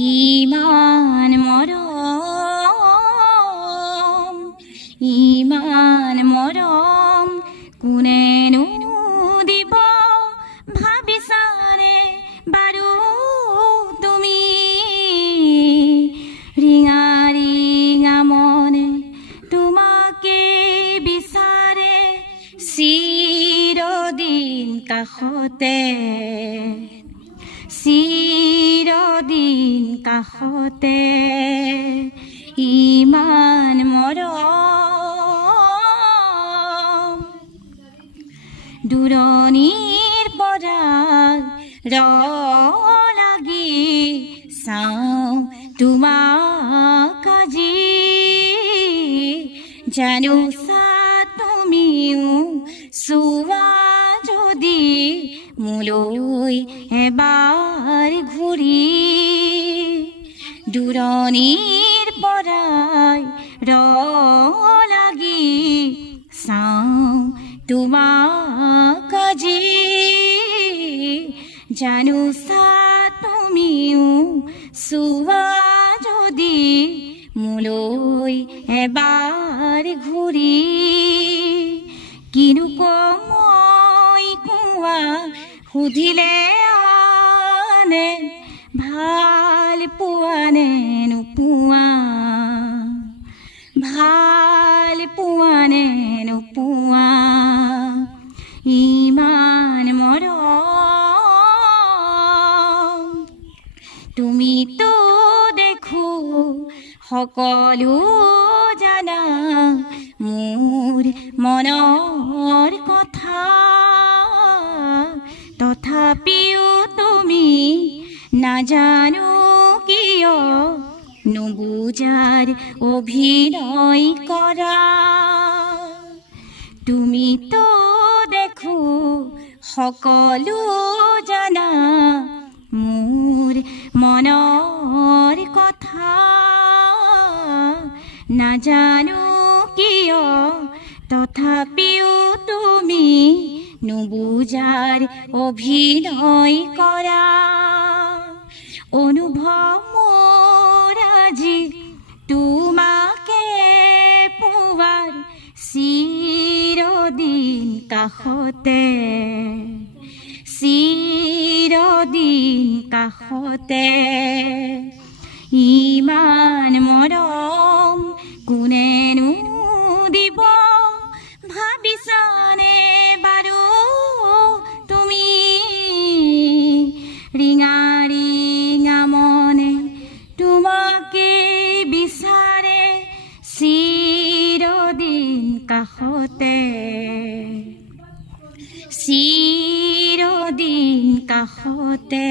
ইমান মৰম, ইমান মৰম কোনেনো দিব ভাবিছানে বাৰু তুমি? ৰিঙা ৰিঙা মনে তোমাকে বিচাৰে চিৰদিন কাষতে, চিৰদিন কাষতে। ইমান মৰম দূৰণিৰ পৰা লাগি চাওঁ তোমাক আজি, জানোচা তুমিও চোৱা যদি মোলৈ এবাৰ ঘূৰি। দূৰণিৰ পৰা লাগি চাওঁ তোমাক আজি, জানোচা তুমিও চোৱা যদি মোলৈ এবাৰ ঘূৰি। কিনো মই কোৱা সুধিলে আনে, ভাল পোৱানে নোপোৱা, ভাল পোৱানে নোপোৱা। ইমান মৰম তুমিতো দেখো সকলো জানা মোৰ মনৰ কথা, তথাপিও তুমি নাজানো কিয় নুবুজাৰ অভিনয় কৰা। তুমিতো দেখো সকলো জানা মোৰ মনৰ কথা, নাজানো কিয় তথাপিও তুমি নুবুজাৰ অভিনয় কৰা। অনুভৱ মোৰ আজি তোমাকে পোৱাৰ চিৰদিন কাষতে, চিৰদিন কাষতে। ইমান মৰম কোনেনো দিব ভাবিছানে বাৰু তুমি? ৰিঙা ৰিঙা মনে তোমাকে বিচাৰে চিৰদিন কাষতে, চিৰদিন কাষতে।